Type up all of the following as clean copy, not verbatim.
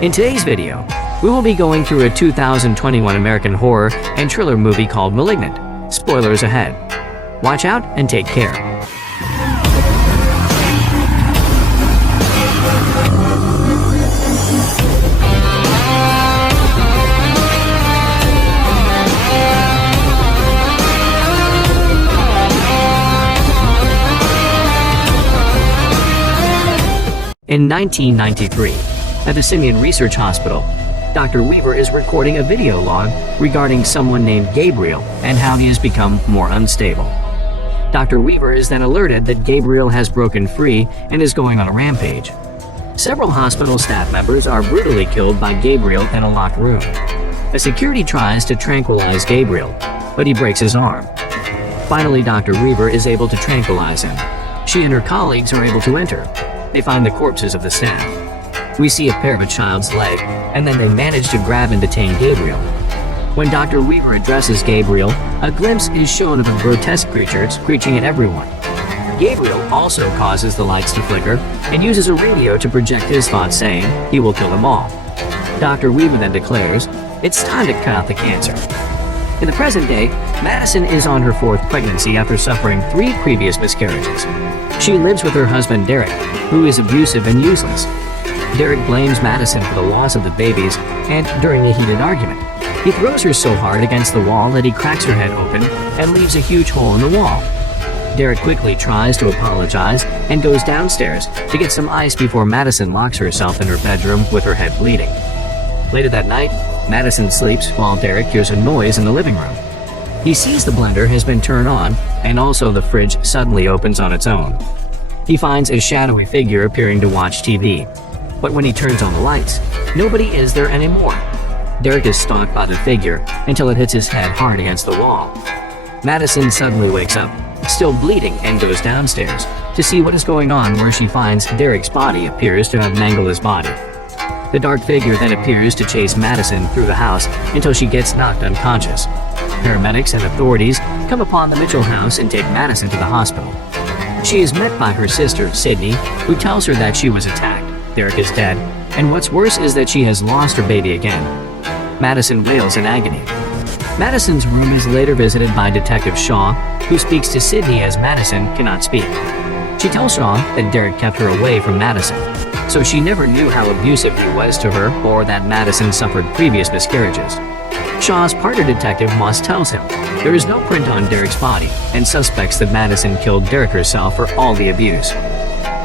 In today's video, we will be going through a 2021 American horror and thriller movie called Malignant. Spoilers ahead. Watch out and take care. In 1993, at the Simeon Research Hospital, Dr. Weaver is recording a video log regarding someone named Gabriel and how he has become more unstable. Dr. Weaver is then alerted that Gabriel has broken free and is going on a rampage. Several hospital staff members are brutally killed by Gabriel in a locked room. A security tries to tranquilize Gabriel, but he breaks his arm. Finally, Dr. Weaver is able to tranquilize him. She and her colleagues are able to enter. They find the corpses of the staff. We see a pair of a child's leg, and then they manage to grab and detain Gabriel. When Dr. Weaver addresses Gabriel, a glimpse is shown of a grotesque creature screeching at everyone. Gabriel also causes the lights to flicker and uses a radio to project his thoughts, saying he will kill them all. Dr. Weaver then declares, "It's time to cut out the cancer." In the present day, Madison is on her 4th pregnancy after suffering 3 previous miscarriages. She lives with her husband Derek, who is abusive and useless. Derek blames Madison for the loss of the babies, and during a heated argument, he throws her so hard against the wall that he cracks her head open and leaves a huge hole in the wall. Derek quickly tries to apologize and goes downstairs to get some ice before Madison locks herself in her bedroom with her head bleeding. Later that night, Madison sleeps while Derek hears a noise in the living room. He sees the blender has been turned on, and also the fridge suddenly opens on its own. He finds a shadowy figure appearing to watch TV. But when he turns on the lights, nobody is there anymore. Derek is stalked by the figure until it hits his head hard against the wall. Madison suddenly wakes up, still bleeding, and goes downstairs to see what is going on, where she finds Derek's body appears to have mangled his body. The dark figure then appears to chase Madison through the house until she gets knocked unconscious. Paramedics and authorities come upon the Mitchell house and take Madison to the hospital. She is met by her sister, Sydney, who tells her that she was attacked. Derek is dead, and what's worse is that she has lost her baby again. Madison wails in agony. Madison's room is later visited by Detective Shaw, who speaks to Sydney as Madison cannot speak. She tells Shaw that Derek kept her away from Madison, so she never knew how abusive he was to her or that Madison suffered previous miscarriages. Shaw's partner detective Moss tells him there is no print on Derek's body and suspects that Madison killed Derek herself for all the abuse.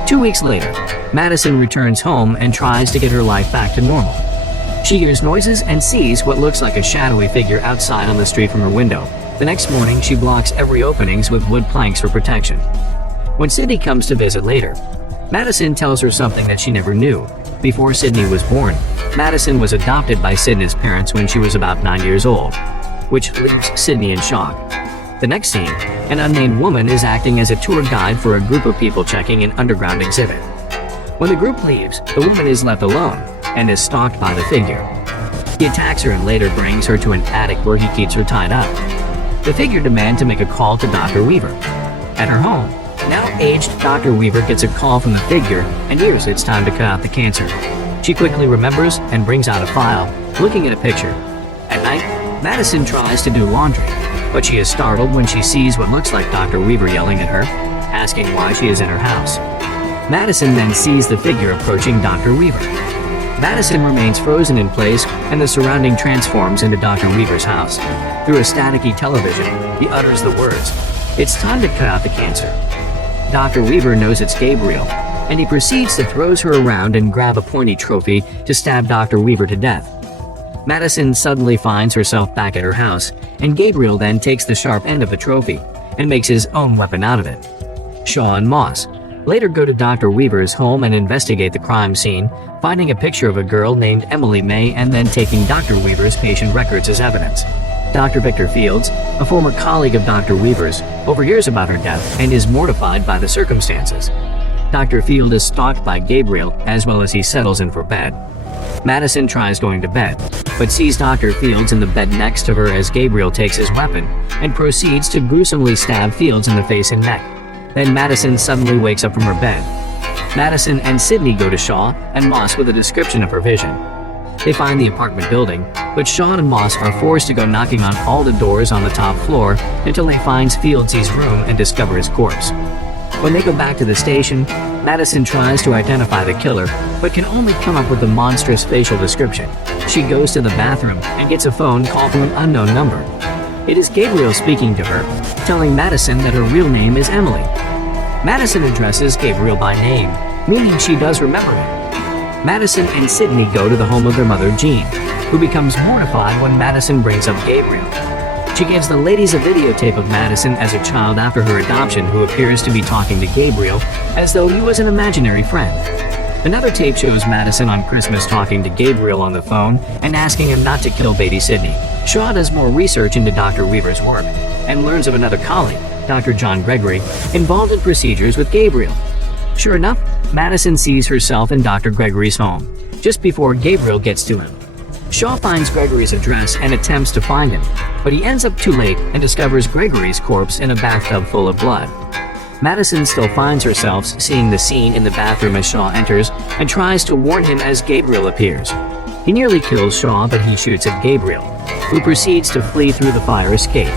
2 weeks later, Madison returns home and tries to get her life back to normal. She hears noises and sees what looks like a shadowy figure outside on the street from her window. The next morning, she blocks every openings with wood planks for protection. When Sydney comes to visit later, Madison tells her something that she never knew. Before Sydney was born, Madison was adopted by Sydney's parents when she was about 9 years old, which leaves Sydney in shock. The next scene, an unnamed woman is acting as a tour guide for a group of people checking an underground exhibit. When the group leaves, the woman is left alone and is stalked by the figure. He attacks her and later brings her to an attic where he keeps her tied up. The figure demands to make a call to Dr. Weaver. At her home, now aged Dr. Weaver gets a call from the figure and hears it's time to cut out the cancer. She quickly remembers and brings out a file, looking at a picture. At night, Madison tries to do laundry, but she is startled when she sees what looks like Dr. Weaver yelling at her, asking why she is in her house. Madison then sees the figure approaching Dr. Weaver. Madison remains frozen in place, and the surrounding transforms into Dr. Weaver's house. Through a staticky television, he utters the words, "It's time to cut out the cancer." Dr. Weaver knows it's Gabriel, and he proceeds to throw her around and grab a pointy trophy to stab Dr. Weaver to death. Madison suddenly finds herself back at her house, and Gabriel then takes the sharp end of the trophy and makes his own weapon out of it. Shaw and Moss later go to Dr. Weaver's home and investigate the crime scene, finding a picture of a girl named Emily May and then taking Dr. Weaver's patient records as evidence. Dr. Victor Fields, a former colleague of Dr. Weaver's, overhears about her death and is mortified by the circumstances. Dr. Field is stalked by Gabriel as well as he settles in for bed. Madison tries going to bed, but sees Dr. Fields in the bed next to her as Gabriel takes his weapon and proceeds to gruesomely stab Fields in the face and neck. Then Madison suddenly wakes up from her bed. Madison and Sydney go to Shaw and Moss with a description of her vision. They find the apartment building, but Shaw and Moss are forced to go knocking on all the doors on the top floor until they find Fieldsey's room and discover his corpse. When they go back to the station, Madison tries to identify the killer, but can only come up with a monstrous facial description. She goes to the bathroom and gets a phone call from an unknown number. It is Gabriel speaking to her, telling Madison that her real name is Emily. Madison addresses Gabriel by name, meaning she does remember him. Madison and Sydney go to the home of their mother, Jean, who becomes mortified when Madison brings up Gabriel. She gives the ladies a videotape of Madison as a child after her adoption, who appears to be talking to Gabriel as though he was an imaginary friend. Another tape shows Madison on Christmas talking to Gabriel on the phone and asking him not to kill baby Sydney. Shaw does more research into Dr. Weaver's work and learns of another colleague, Dr. John Gregory, involved in procedures with Gabriel. Sure enough, Madison sees herself in Dr. Gregory's home, just before Gabriel gets to him. Shaw finds Gregory's address and attempts to find him, but he ends up too late and discovers Gregory's corpse in a bathtub full of blood. Madison still finds herself seeing the scene in the bathroom as Shaw enters and tries to warn him as Gabriel appears. He nearly kills Shaw, but he shoots at Gabriel, who proceeds to flee through the fire escape.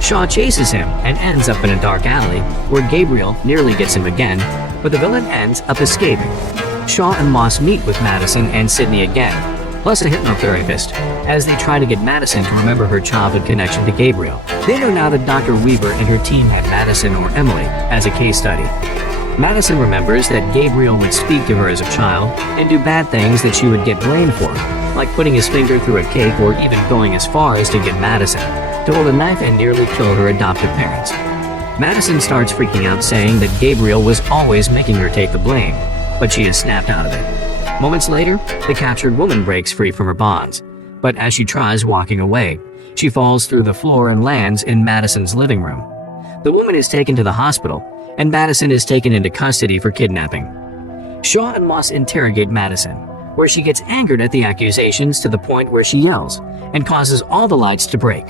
Shaw chases him and ends up in a dark alley where Gabriel nearly gets him again, but the villain ends up escaping. Shaw and Moss meet with Madison and Sydney again, plus a hypnotherapist, as they try to get Madison to remember her childhood connection to Gabriel. They know now that Dr. Weaver and her team had Madison, or Emily, as a case study. Madison remembers that Gabriel would speak to her as a child and do bad things that she would get blamed for, like putting his finger through a cake or even going as far as to get Madison to hold a knife and nearly kill her adoptive parents. Madison starts freaking out, saying that Gabriel was always making her take the blame, but she is snapped out of it. Moments later, the captured woman breaks free from her bonds, but as she tries walking away, she falls through the floor and lands in Madison's living room. The woman is taken to the hospital, and Madison is taken into custody for kidnapping. Shaw and Moss interrogate Madison, where she gets angered at the accusations to the point where she yells and causes all the lights to break.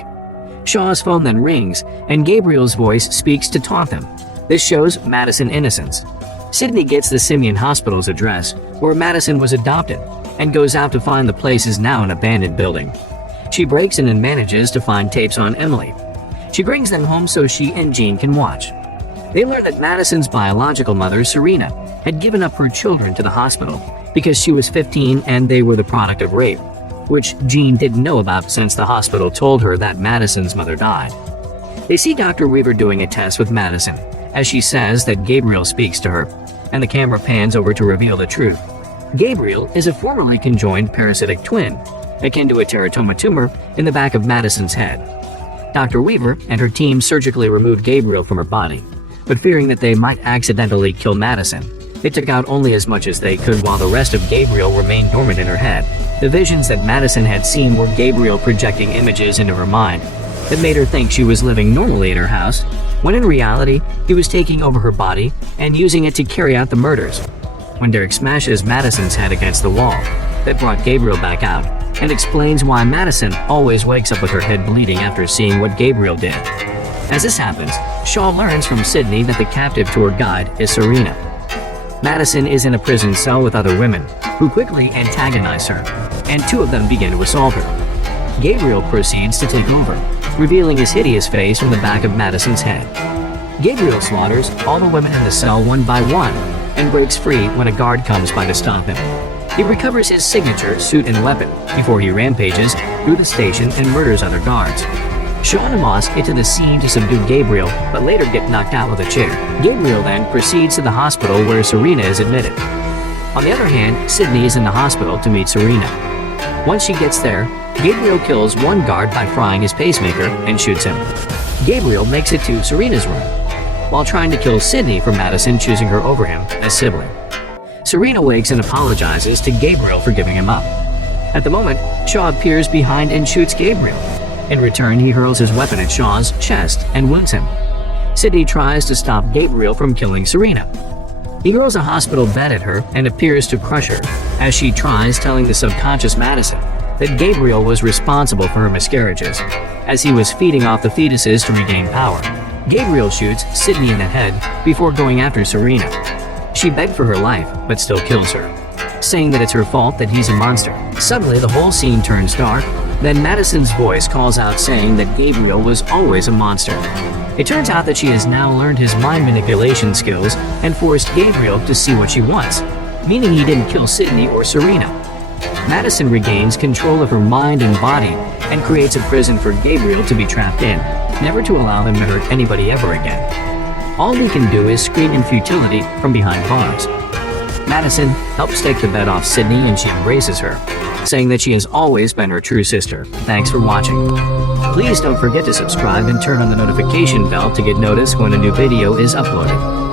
Shaw's phone then rings, and Gabriel's voice speaks to taunt them. This shows Madison's innocence. Sydney gets the Simeon Hospital's address, where Madison was adopted, and goes out to find the place is now an abandoned building. She breaks in and manages to find tapes on Emily. She brings them home so she and Jean can watch. They learn that Madison's biological mother, Serena, had given up her children to the hospital because she was 15 and they were the product of rape, which Jean didn't know about since the hospital told her that Madison's mother died. They see Dr. Weaver doing a test with Madison, as she says that Gabriel speaks to her, and the camera pans over to reveal the truth. Gabriel is a formerly conjoined parasitic twin, akin to a teratoma tumor in the back of Madison's head. Dr. Weaver and her team surgically removed Gabriel from her body, but fearing that they might accidentally kill Madison, they took out only as much as they could while the rest of Gabriel remained dormant in her head. The visions that Madison had seen were Gabriel projecting images into her mind that made her think she was living normally in her house, when in reality, he was taking over her body and using it to carry out the murders. When Derek smashes Madison's head against the wall, that brought Gabriel back out, and explains why Madison always wakes up with her head bleeding after seeing what Gabriel did. As this happens, Shaw learns from Sydney that the captive tour guide is Serena. Madison is in a prison cell with other women, who quickly antagonize her, and two of them begin to assault her. Gabriel proceeds to take over, revealing his hideous face from the back of Madison's head. Gabriel slaughters all the women in the cell one by one, and breaks free when a guard comes by to stop him. He recovers his signature suit and weapon before he rampages through the station and murders other guards. Shaw and Moss get to the scene to subdue Gabriel, but later get knocked out with a chair. Gabriel then proceeds to the hospital where Serena is admitted. On the other hand, Sydney is in the hospital to meet Serena. Once she gets there, Gabriel kills one guard by frying his pacemaker and shoots him. Gabriel makes it to Serena's room, while trying to kill Sydney for Madison choosing her over him as sibling. Serena wakes and apologizes to Gabriel for giving him up. At the moment, Shaw appears behind and shoots Gabriel. In return, he hurls his weapon at Shaw's chest and wounds him. Sydney tries to stop Gabriel from killing Serena. He hurls a hospital bed at her and appears to crush her, as she tries telling the subconscious Madison that Gabriel was responsible for her miscarriages, as he was feeding off the fetuses to regain power. Gabriel shoots Sydney in the head before going after Serena. She begged for her life, but still kills her. saying that it's her fault that he's a monster. Suddenly, the whole scene turns dark. Then Madison's voice calls out saying that Gabriel was always a monster. It turns out that she has now learned his mind manipulation skills and forced Gabriel to see what she wants, meaning he didn't kill Sydney or Serena. Madison regains control of her mind and body and creates a prison for Gabriel to be trapped in, never to allow him to hurt anybody ever again. All we can do is scream in futility from behind bars. Madison helps take the bed off Sydney and she embraces her, saying that she has always been her true sister. Thanks for watching. Please don't forget to subscribe and turn on the notification bell to get notice when a new video is uploaded.